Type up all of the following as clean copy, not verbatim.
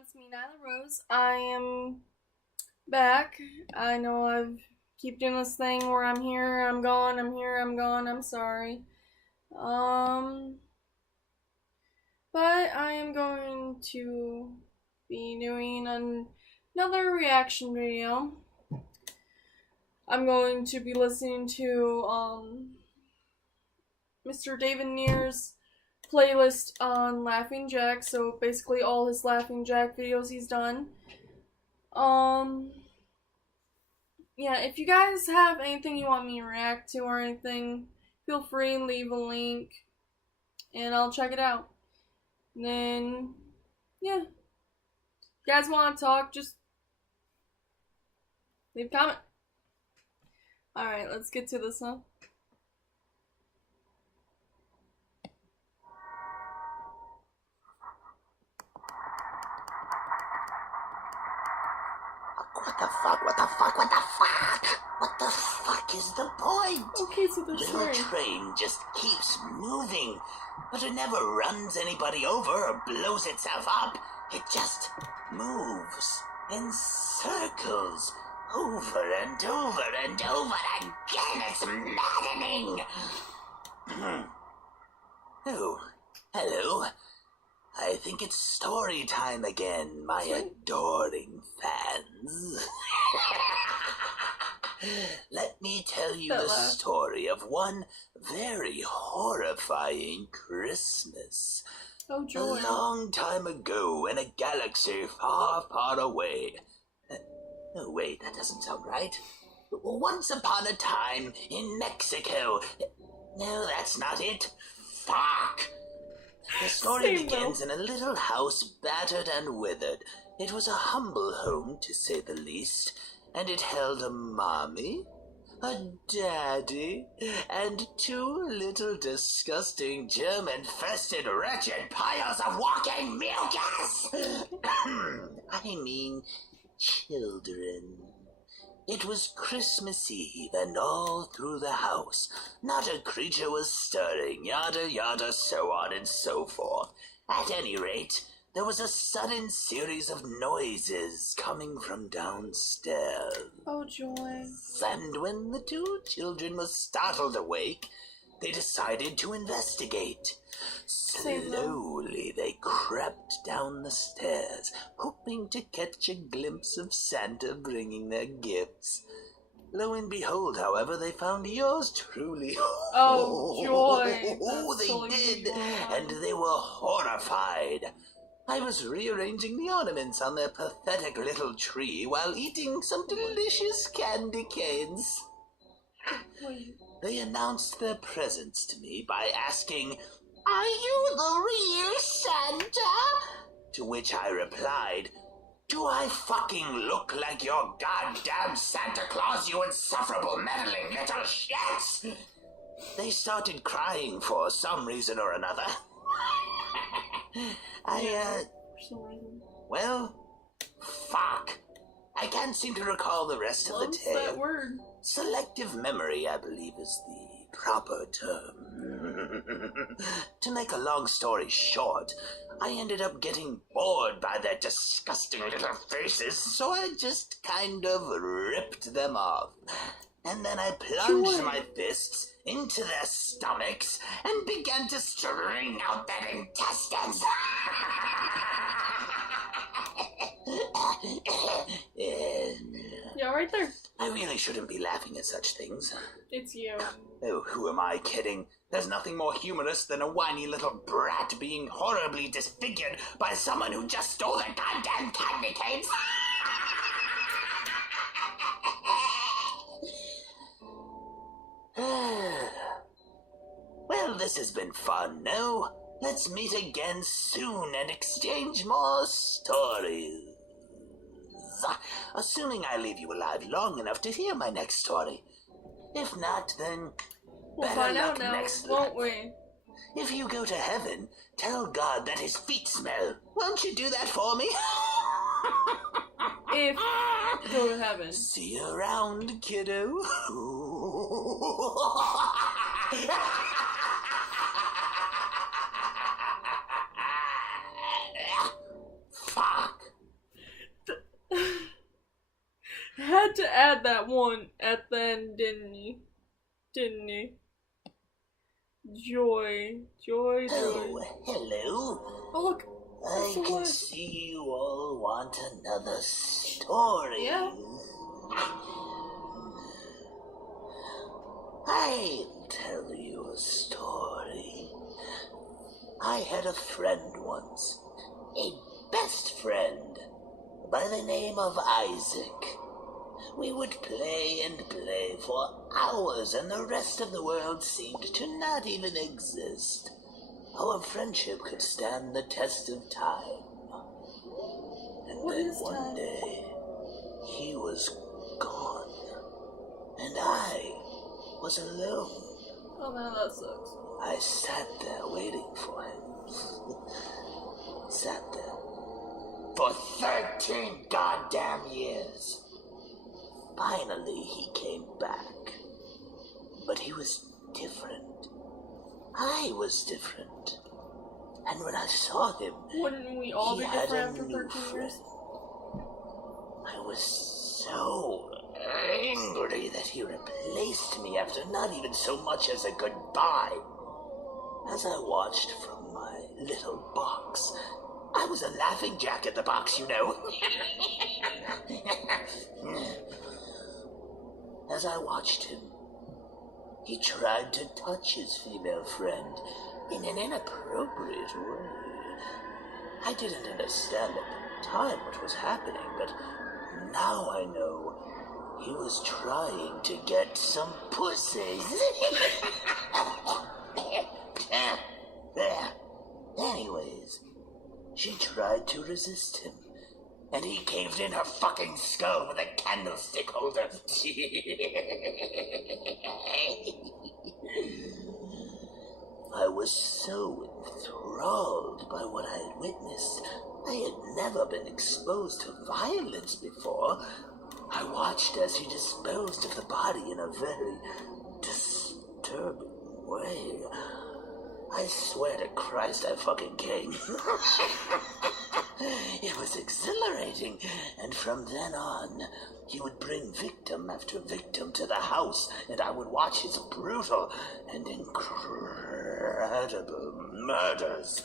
It's me, Nyla Rose. I am back. I know I keep doing this thing where I'm here, I'm gone, I'm here, I'm gone. I'm sorry. Um, but I am going to be doing another reaction video. I'm going to be listening to Mr. David Near's playlist on Laughing Jack, so basically all his Laughing Jack videos he's done. Yeah, if you guys have anything you want me to react to or anything, feel free and leave a link, and I'll check it out. And then, yeah. If you guys want to talk, just leave a comment. Alright, let's get to this, huh? What the fuck? What the fuck? What the fuck? What the fuck is the point? Okay, so the Little train just keeps moving, but it never runs anybody over or blows itself up. It just moves in circles over and over and over again. It's maddening. Oh, hello. I think it's story time again, my adoring fans. Let me tell you the story of one very horrifying Christmas. Oh, joy. A long time ago in a galaxy far, far away. Oh, wait, that doesn't sound right. Once upon a time in Mexico. No, that's not it. Fuck! The story begins in a little house battered and withered. It was a humble home, to say the least, and it held a mommy, a daddy, and two little disgusting germ-infested wretched piles of walking mucus! I mean, children. It was Christmas Eve, and all through the house, not a creature was stirring, yada yada, so on and so forth. At any rate, there was a sudden series of noises coming from downstairs. Oh, joy. And when the two children were startled awake, they decided to investigate. Slowly they crept down the stairs, hoping to catch a glimpse of Santa bringing their gifts. Lo and behold, however, they found yours truly. Oh, joy. Oh, they did, and they were horrified. I was rearranging the ornaments on their pathetic little tree while eating some delicious candy canes. They announced their presence to me by asking, "Are you the real Santa?" To which I replied, "Do I fucking look like your goddamn Santa Claus, you insufferable meddling little shits?" They started crying for some reason or another. Well, fuck. I can't seem to recall the rest of the tale. That word? Selective memory, I believe, is the proper term. To make a long story short, I ended up getting bored by their disgusting little faces, so I just kind of ripped them off. And then I plunged my fists into their stomachs and began to string out their intestines. Yeah, right there. I really shouldn't be laughing at such things. It's you. Oh, who am I kidding? There's nothing more humorous than a whiny little brat being horribly disfigured by someone who just stole their goddamn candy canes. Well, this has been fun, no? Let's meet again soon and exchange more stories. Assuming I leave you alive long enough to hear my next story. If not, then we'll find out now, won't we? If you go to heaven, tell God that his feet smell. Won't you do that for me? If you go to heaven. See you around, kiddo. Fuck. had to add that one at the end, didn't he? Didn't he? Joy. Oh, hello. Oh, look. I can see you all want another story. Yeah. I'll tell you a story. I had a friend once, a best friend, by the name of Isaac. We would play and play for hours, and the rest of the world seemed to not even exist. Our friendship could stand the test of time. And then one day, he was gone, and I was alone. Oh man, that sucks. I sat there waiting for him. Sat there for 13 goddamn years. Finally, he came back. But he was different. I was different. And when I saw him, wouldn't we all be different after 13 years? I was so angry that he replaced me after not even so much as a goodbye. As I watched from my little box, I was a laughing jack in the box, you know. As I watched him, he tried to touch his female friend in an inappropriate way. I didn't understand at the time what was happening, but now I know he was trying to get some pussy. Anyways, she tried to resist him, and he caved in her fucking skull with a candlestick holder. I was so enthralled by what I had witnessed. I had never been exposed to violence before. I watched as he disposed of the body in a very disturbing way. I swear to Christ I fucking came. It was exhilarating, and from then on, he would bring victim after victim to the house, and I would watch his brutal and incredible murders.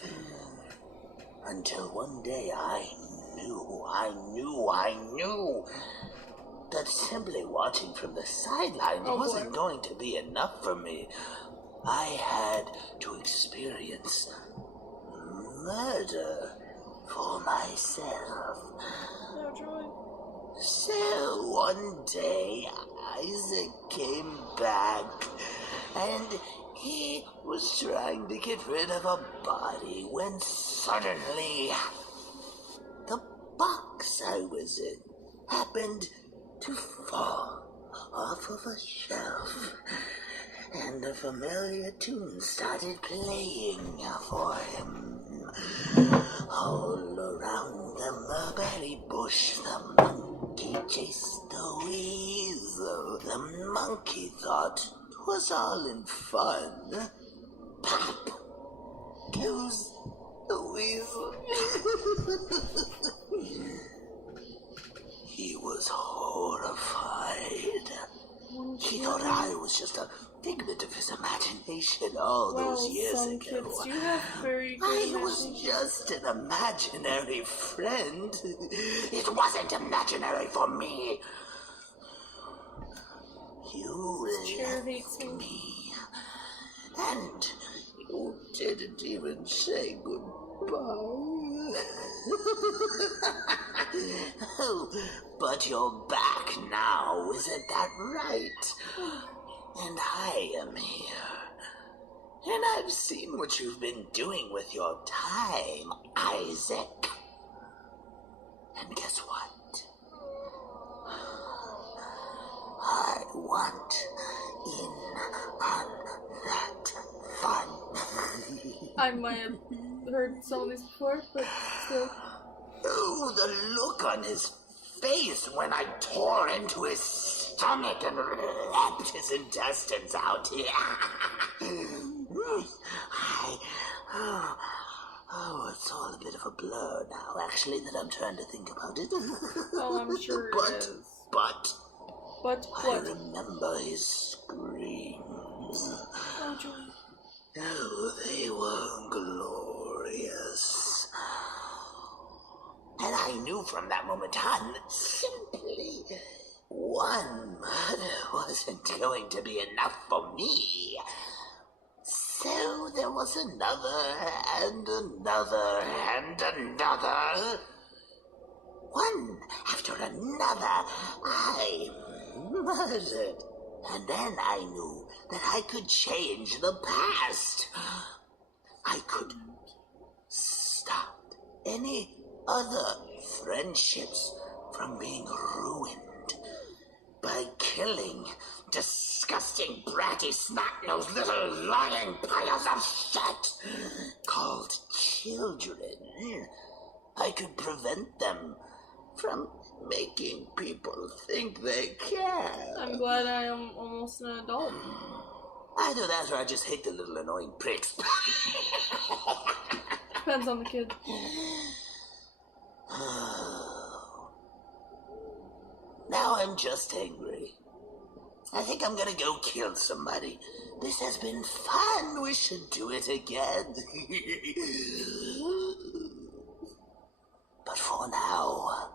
Until one day I knew that simply watching from the sidelines wasn't going to be enough for me. I had to experience murder for myself. No joy. So one day, Isaac came back, and he was trying to get rid of a body when suddenly the box I was in happened to fall off of a shelf, and a familiar tune started playing for him. All around the mulberry bush, the monkey chased the weasel. The monkey thought 'twas all in fun. Pop! Goes the weasel. He was horrified. He thought I was just a figment of his imagination all those years some ago. Kids, you have very good I was just an imaginary friend. It wasn't imaginary for me. You left me, and you didn't even say goodbye. Oh, but you're back now, isn't that right? And I am here. And I've seen what you've been doing with your time, Isaac. And guess what? I want in on that fun. I might have heard some of these before, but still. Oh, the look on his face when I tore into his stomach and ripped his intestines out. It's all a bit of a blur now, actually, that I'm trying to think about it. Oh, I'm sure it is. But But I what? remember his screams. Oh, Joey. Oh, they were glorious. And I knew from that moment on that simply one murder wasn't going to be enough for me. So there was another and another and another. One after another, I murdered. And then I knew that I could change the past. I could stop any other friendships from being ruined by killing disgusting, bratty, snot-nosed little lying piles of shit called children. I could prevent them from making people think they care. I'm glad I am almost an adult. Either that or I just hate the little annoying pricks. Depends on the kid. Now I'm just angry. I think I'm gonna go kill somebody. This has been fun. We should do it again. But for now,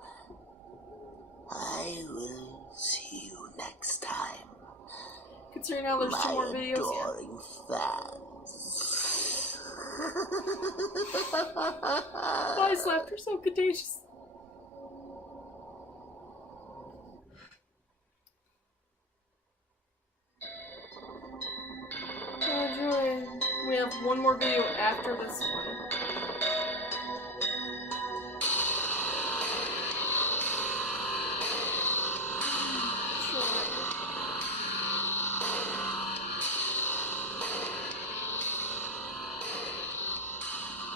I will see you next time. Considering how there's 2 more My videos, adoring fans. Bye, Slap. You're so contagious. Joy. We have 1 more video after this one.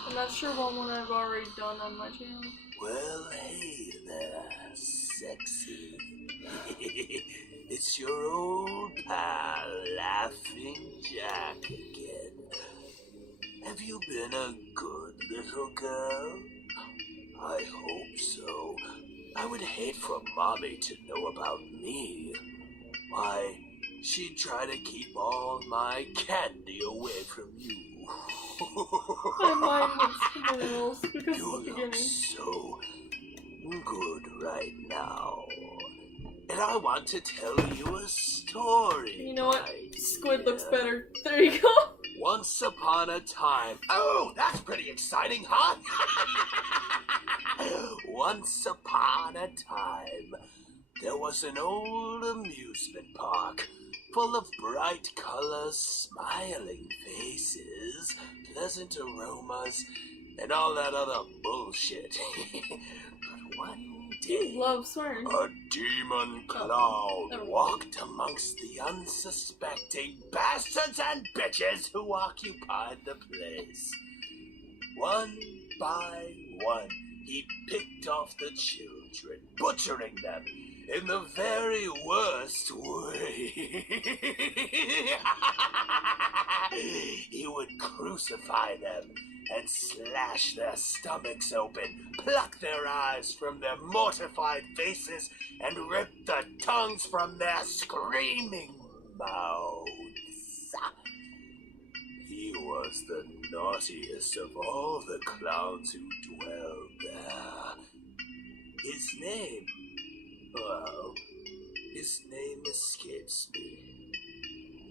I'm not sure what one I've already done on my channel. Well, hey there, sexy. It's your old pal, Laughing Jack again. Have you been a good little girl? I hope so. I would hate for Mommy to know about me. Why, she'd try to keep all my candy away from you. My mind was somewhere else because You of the look beginning. so good right now. And I want to tell you a story. You know what? my Squid looks dear. better. There you go. Once upon a time. Oh, that's pretty exciting, huh? Once upon a time, there was an old amusement park full of bright colors, smiling faces, pleasant aromas, and all that other bullshit. But one day, Love swearing. a demon clown walked amongst the unsuspecting bastards and bitches who occupied the place. One by one, he picked off the children, butchering them in the very worst way. He would crucify them and slash their stomachs open, pluck their eyes from their mortified faces, and rip the tongues from their screaming mouths. He was the naughtiest of all the clowns who dwelled there. His name escapes me.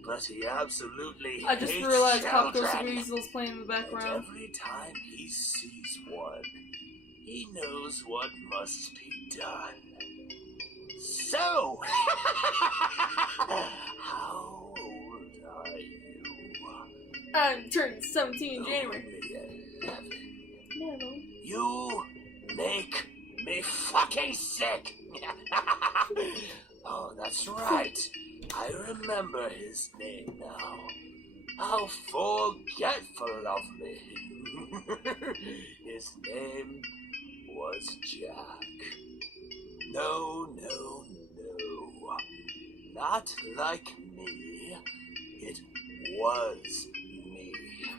But he absolutely I just hates realized Pop Goes children. the Weasel's playing in the And background. every time he sees one, he knows what must be done. So, how old are you? I'm turning 17 in January. Only 11. No. You make me fucking sick. Oh, that's right. I remember his name now. How forgetful of me. His name was Jack. No. Not like me. It was me.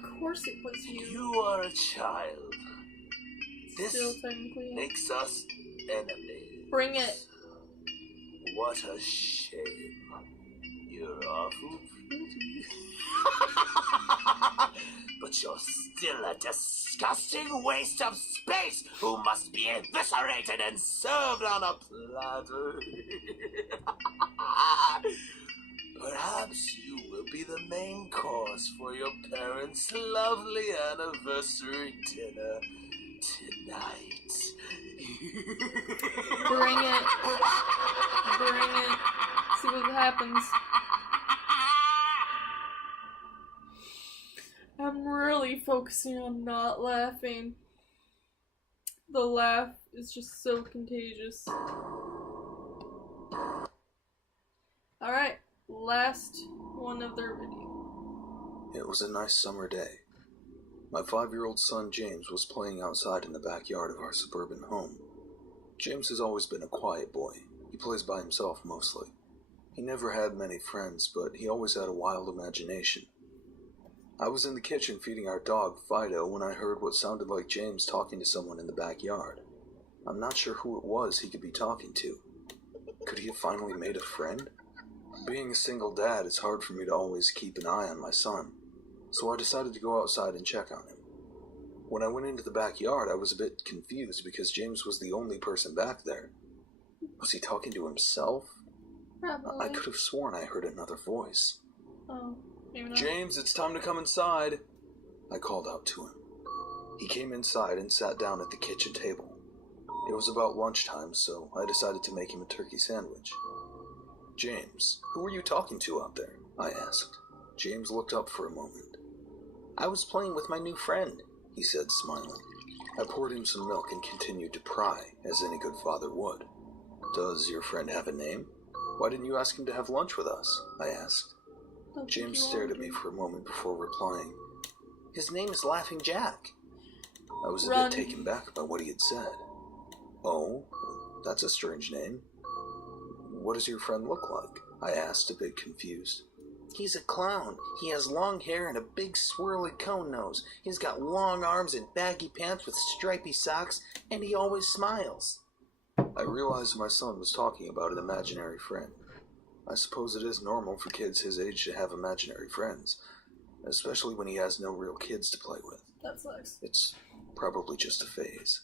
Of course it was you. You are a child. This Still technically. makes us enemies. Bring it. what a shame. You're awful pretty. But you're still a disgusting waste of space who must be eviscerated and served on a platter. Perhaps you will be the main course for your parents' lovely anniversary dinner tonight. Bring it. Bring it. See what happens. I'm really focusing on not laughing. The laugh is just so contagious. Alright, last one of their video. It was a nice summer day. My 5-year-old son James was playing outside in the backyard of our suburban home. James has always been a quiet boy. He plays by himself mostly. He never had many friends, but he always had a wild imagination. I was in the kitchen feeding our dog, Fido, when I heard what sounded like James talking to someone in the backyard. I'm not sure who it was he could be talking to. Could he have finally made a friend? Being a single dad, it's hard for me to always keep an eye on my son, so I decided to go outside and check on him. When I went into the backyard, I was a bit confused because James was the only person back there. Was he talking to himself? Probably. I could have sworn I heard another voice. Oh, maybe not. James, it's time to come inside, I called out to him. He came inside and sat down at the kitchen table. It was about lunchtime, so I decided to make him a turkey sandwich. James, who were you talking to out there? I asked. James looked up for a moment. I was playing with my new friend, he said, smiling. I poured him some milk and continued to pry, as any good father would. Does your friend have a name? Why didn't you ask him to have lunch with us? I asked. James stared at me for a moment before replying. His name is Laughing Jack. I was a bit taken back by what he had said. Oh, that's a strange name. What does your friend look like? I asked, a bit confused. He's a clown. He has long hair and a big swirly cone nose. He's got long arms and baggy pants with stripy socks, and he always smiles. I realized my son was talking about an imaginary friend. I suppose it is normal for kids his age to have imaginary friends, especially when he has no real kids to play with. That sucks. It's probably just a phase.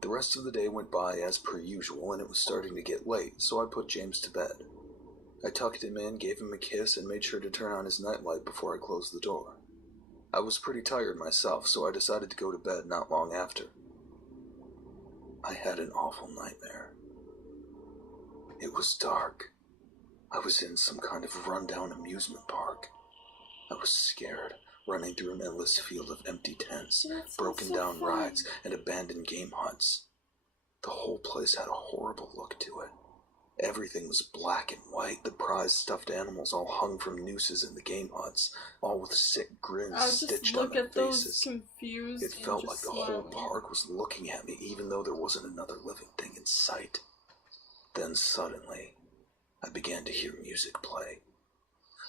The rest of the day went by as per usual, and it was starting to get late, so I put James to bed. I tucked him in, gave him a kiss, and made sure to turn on his nightlight before I closed the door. I was pretty tired myself, so I decided to go to bed not long after. I had an awful nightmare. It was dark. I was in some kind of rundown amusement park. I was scared, running through an endless field of empty tents, broken down rides, and abandoned game huts. The whole place had a horrible look to it. Everything was black and white. The prized stuffed animals all hung from nooses in the game huts, all with sick grins stitched on their faces. Confused. It felt like the whole park was looking at me, even though there wasn't another living thing in sight. Then suddenly, I began to hear music play.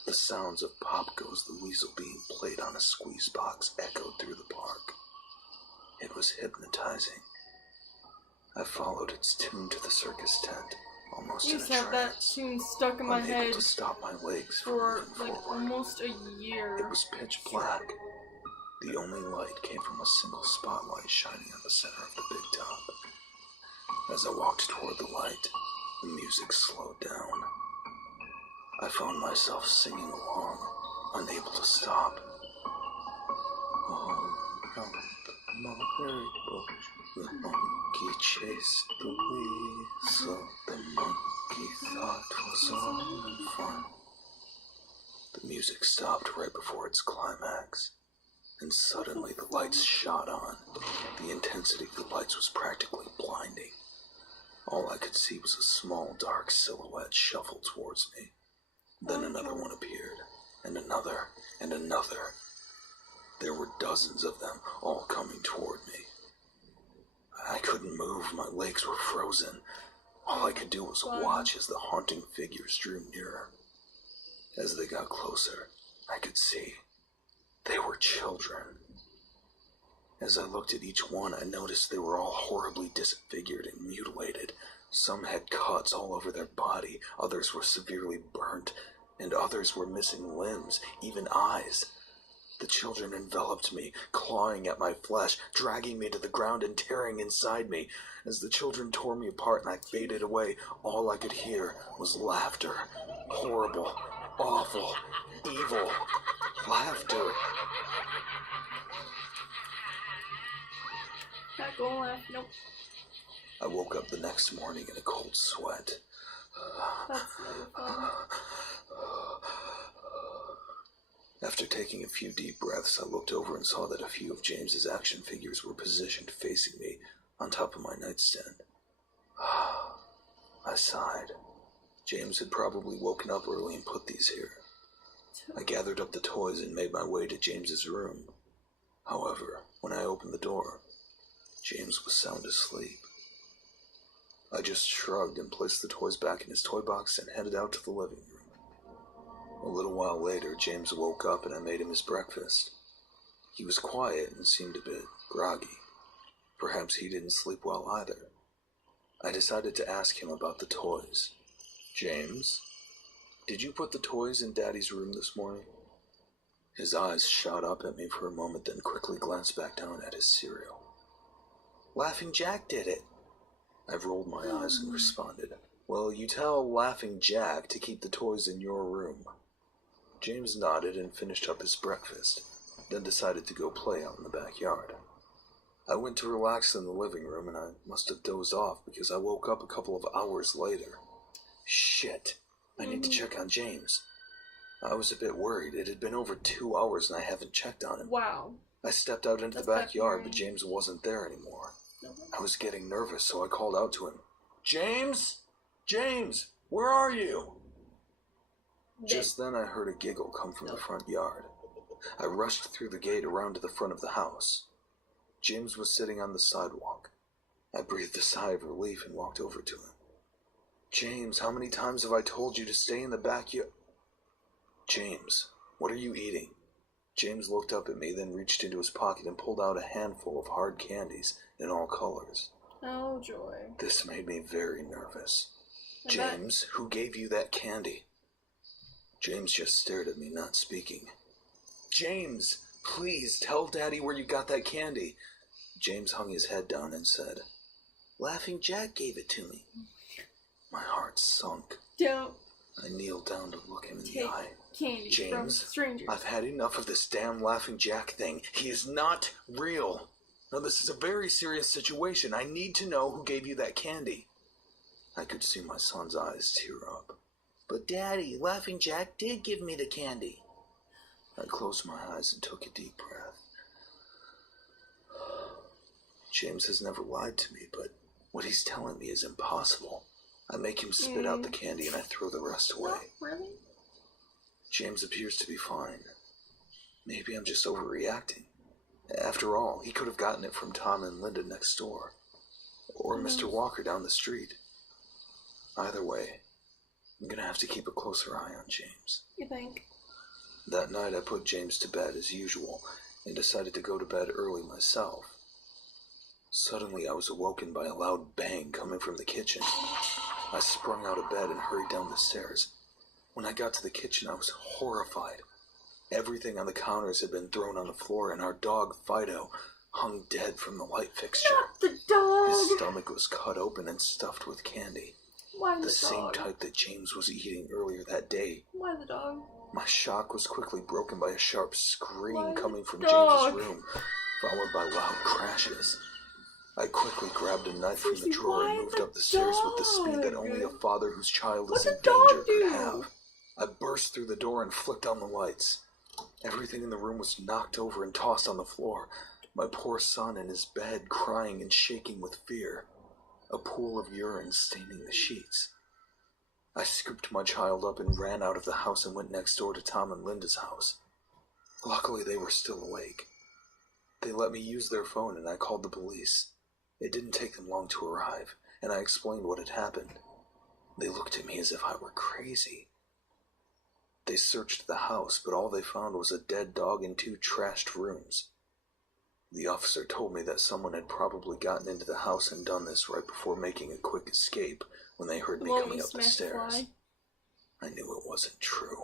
The sounds of Pop Goes the Weasel being played on a squeeze box echoed through the park. It was hypnotizing. I followed its tune to the circus tent, almost in a trance. You had that tune stuck in my head unable to stop my legs for from moving forward. Almost a year. It was pitch black. The only light came from a single spotlight shining on the center of the big tub. As I walked toward the light, the music slowed down. I found myself singing along, unable to stop. Oh, no, the mulberry bush, the monkey chased the weasel. The monkey thought it was all in fun. The music stopped right before its climax, and suddenly the lights shot on. The intensity of the lights was practically blinding. All I could see was a small, dark silhouette shuffle towards me. Then another one appeared, and another, and another. There were dozens of them, all coming toward me. I couldn't move, my legs were frozen. All I could do was watch as the haunting figures drew nearer. As they got closer, I could see they were children. As I looked at each one, I noticed they were all horribly disfigured and mutilated. Some had cuts all over their body, others were severely burnt, and others were missing limbs, even eyes. The children enveloped me, clawing at my flesh, dragging me to the ground and tearing inside me. As the children tore me apart and I faded away, all I could hear was laughter. Horrible, awful, evil laughter. Not gonna laugh. Nope. I woke up the next morning in a cold sweat. That's never fun. After taking a few deep breaths, I looked over and saw that a few of James's action figures were positioned facing me on top of my nightstand. I sighed. James had probably woken up early and put these here. I gathered up the toys and made my way to James's room. However, when I opened the door, James was sound asleep. I just shrugged and placed the toys back in his toy box and headed out to the living room. A little while later, James woke up and I made him his breakfast. He was quiet and seemed a bit groggy. Perhaps he didn't sleep well either. I decided to ask him about the toys. James, did you put the toys in Daddy's room this morning? His eyes shot up at me for a moment, then quickly glanced back down at his cereal. Laughing Jack did it. I rolled my eyes and responded, Well, you tell Laughing Jack to keep the toys in your room. James nodded and finished up his breakfast, then decided to go play out in the backyard. I went to relax in the living room and I must have dozed off because I woke up a couple of hours later. Shit, I need to check on James. I was a bit worried. It had been over 2 hours and I haven't checked on him. Wow. I stepped out into the backyard, but James wasn't there anymore. I was getting nervous, so I called out to him. James? James, where are you? Just then I heard a giggle come from the front yard. I rushed through the gate around to the front of the house. James was sitting on the sidewalk. I breathed a sigh of relief and walked over to him. James, how many times have I told you to stay in the backyard? James, what are you eating? James looked up at me, then reached into his pocket and pulled out a handful of hard candies in all colors. Oh, joy. This made me very nervous. James, who gave you that candy? James just stared at me, not speaking. James, please tell Daddy where you got that candy. James hung his head down and said, Laughing Jack gave it to me. My heart sunk. Don't. I kneeled down to look him in the eye. Candy James, from strangers. I've had enough of this damn Laughing Jack thing. He is not real. Now this is a very serious situation. I need to know who gave you that candy. I could see my son's eyes tear up. But Daddy, Laughing Jack did give me the candy. I closed my eyes and took a deep breath. James has never lied to me, but what he's telling me is impossible. I make him spit out the candy and I throw the rest away. No, really? James appears to be fine. Maybe I'm just overreacting. After all, he could have gotten it from Tom and Linda next door. Or Mr. Walker down the street. Either way, I'm gonna have to keep a closer eye on James. You think? That night I put James to bed as usual and decided to go to bed early myself. Suddenly I was awoken by a loud bang coming from the kitchen. I sprung out of bed and hurried down the stairs. When I got to the kitchen, I was horrified. Everything on the counters had been thrown on the floor, and our dog, Fido, hung dead from the light fixture. Not the dog! His stomach was cut open and stuffed with candy. Why the The same dog? type that James was eating earlier that day. Why the dog? My shock was quickly broken by a sharp scream Why coming from dog? James's room, followed by loud crashes. I quickly grabbed a knife from the drawer and moved up the stairs with the speed that only a father whose child is in danger could have. I burst through the door and flicked on the lights. Everything in the room was knocked over and tossed on the floor. My poor son in his bed, crying and shaking with fear. A pool of urine staining the sheets. I scooped my child up and ran out of the house and went next door to Tom and Linda's house. Luckily, they were still awake. They let me use their phone and I called the police. It didn't take them long to arrive, and I explained what had happened. They looked at me as if I were crazy. They searched the house, but all they found was a dead dog and 2 trashed rooms. The officer told me that someone had probably gotten into the house and done this right before making a quick escape when they heard me coming up the stairs. I knew it wasn't true.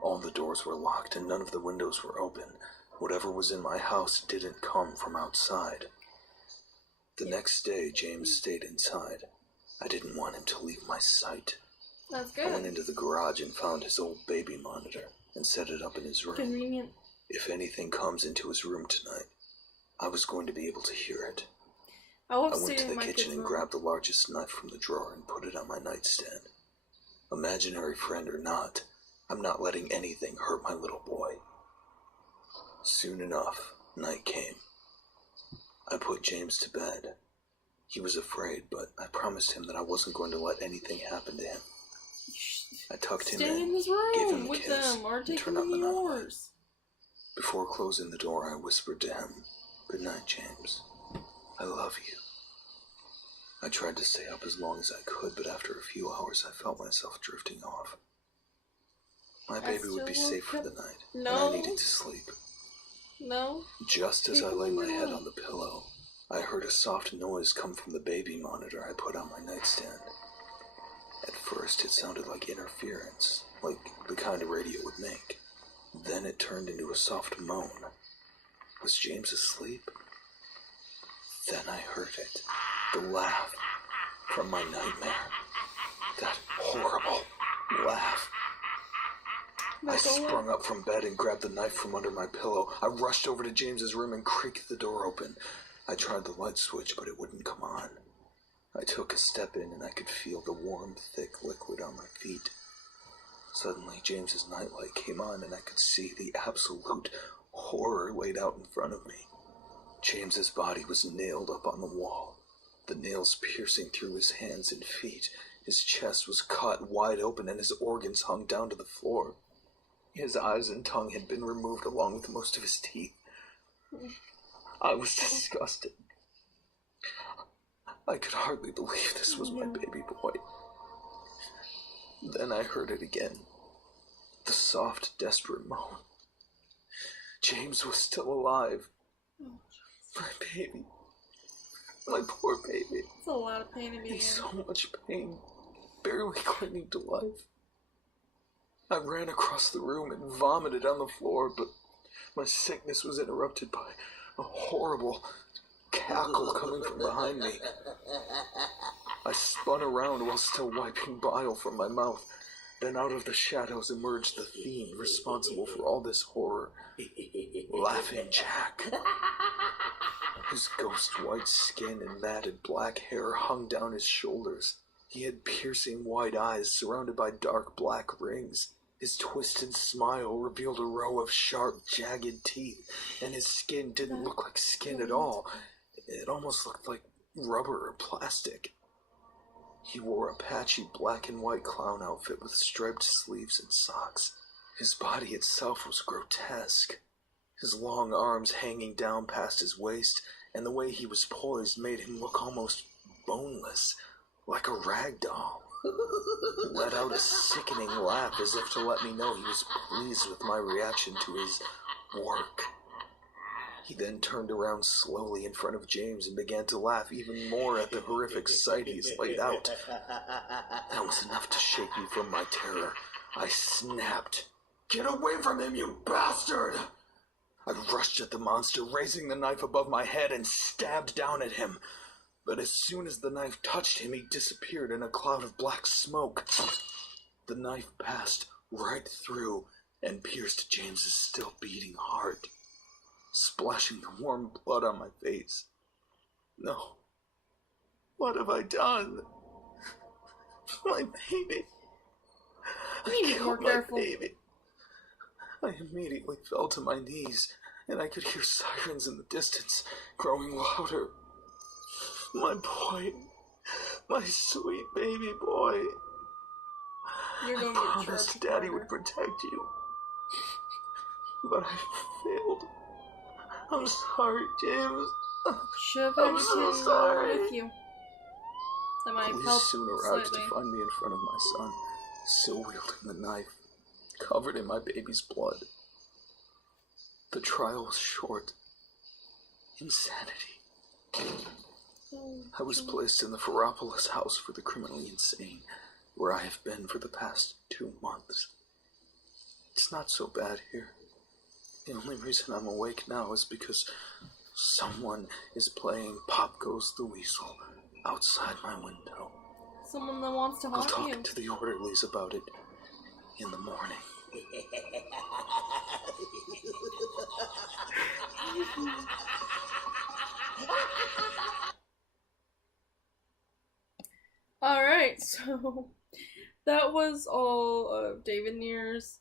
All the doors were locked and none of the windows were open. Whatever was in my house didn't come from outside. The next day, James stayed inside. I didn't want him to leave my sight. That's good. I went into the garage and found his old baby monitor and set it up in his room. Convenient. If anything comes into his room tonight, I was going to be able to hear it. I went to the kitchen and grabbed the largest knife from the drawer and put it on my nightstand. Imaginary friend or not, I'm not letting anything hurt my little boy. Soon enough, night came. I put James to bed. He was afraid, but I promised him that I wasn't going to let anything happen to him. I tucked him in his room gave him a with kiss, them, or and take turned him out the in nightlight. yours. Before closing the door, I whispered to him, "Good night, James. I love you." I tried to stay up as long as I could, but after a few hours, I felt myself drifting off. My baby would be safe for the night, and I needed to sleep. No. Just as I lay my head on the pillow, I heard a soft noise come from the baby monitor I put on my nightstand. At first, it sounded like interference, like the kind a radio would make. Then it turned into a soft moan. Was James asleep? Then I heard it. The laugh from my nightmare. That horrible laugh. I sprung up from bed and grabbed the knife from under my pillow. I rushed over to James's room and creaked the door open. I tried the light switch, but it wouldn't come on. I took a step in and I could feel the warm, thick liquid on my feet. Suddenly, James's nightlight came on and I could see the absolute horror laid out in front of me. James's body was nailed up on the wall, the nails piercing through his hands and feet. His chest was cut wide open and his organs hung down to the floor. His eyes and tongue had been removed along with most of his teeth. I was disgusted. I could hardly believe this was my baby boy. Then I heard it again. The soft, desperate moan. James was still alive. My baby. My poor baby. It's a lot of pain to be in. So much pain. Barely clinging to life. I ran across the room and vomited on the floor, but my sickness was interrupted by a horrible cackle coming from behind me. I spun around while still wiping bile from my mouth. Then out of the shadows emerged the fiend responsible for all this horror. Laughing Jack. His ghost-white skin and matted black hair hung down his shoulders. He had piercing white eyes surrounded by dark black rings. His twisted smile revealed a row of sharp, jagged teeth, and his skin didn't look like skin at all. It almost looked like rubber or plastic. He wore a patchy black and white clown outfit with striped sleeves and socks. His body itself was grotesque. His long arms hanging down past his waist, and the way he was poised made him look almost boneless, like a rag doll. He let out a sickening laugh as if to let me know he was pleased with my reaction to his work. He then turned around slowly in front of James and began to laugh even more at the horrific sight he's laid out. That was enough to shake me from my terror. I snapped, "Get away from him, you bastard!" I rushed at the monster, raising the knife above my head and stabbed down at him. But as soon as the knife touched him, he disappeared in a cloud of black smoke. The knife passed right through and pierced James's still beating heart, splashing the warm blood on my face. No. What have I done? My baby. You need to be more careful. Baby. I immediately fell to my knees, and I could hear sirens in the distance, growing louder. My boy. My sweet baby boy. You're going I promised Daddy would protect you. But I failed. I'm sorry, James. Should have I'm had so your sorry. with you. That might Police help soon arrived slightly. to find me in front of my son, still wielding the knife, covered in my baby's blood. The trial was short. Insanity. Oh, I was placed in the Ferropolis house for the criminally insane, where I have been for the past 2 months. It's not so bad here. The only reason I'm awake now is because someone is playing Pop Goes the Weasel outside my window. someone that wants to I'll haunt talk you. to the orderlies about it in the morning. Alright, so that was all of David Near's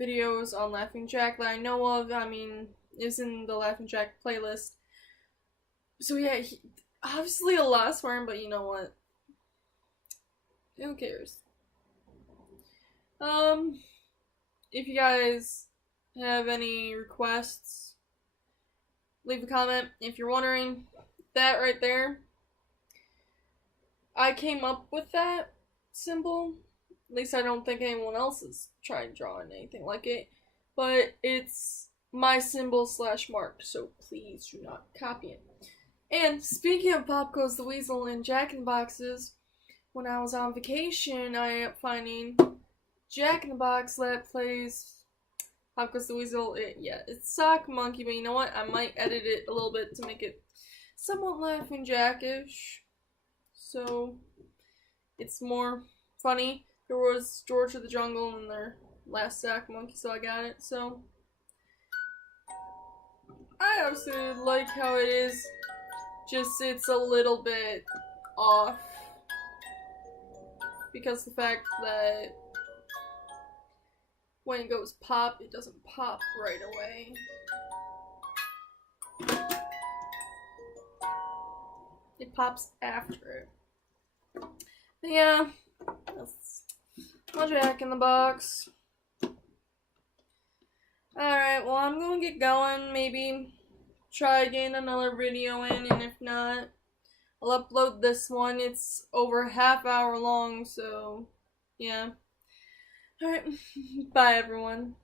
videos on Laughing Jack that I know of. I mean, is in the Laughing Jack playlist. So yeah, obviously a lot of swearing, but you know what? Who cares? If you guys have any requests, leave a comment. If you're wondering, that right there, I came up with that symbol. At least I don't think anyone else has tried drawing anything like it. But it's my symbol / mark, so please do not copy it. And speaking of Pop Goes the Weasel and Jack in the Boxes, when I was on vacation, I ended up finding Jack in the Box that plays Pop Goes the Weasel. It's Sock Monkey, but you know what? I might edit it a little bit to make it somewhat Laughing Jack-ish. So it's more funny. There was George of the Jungle in their last Sock Monkey, so I got it. So I absolutely like how it is. Just it's a little bit off because the fact that when it goes pop, it doesn't pop right away. It pops after it. But yeah, that's my Jack in the Box. Alright, well I'm gonna get going, maybe try getting another video in, and if not, I'll upload this one. It's over a half-hour long, so yeah. Alright, bye everyone.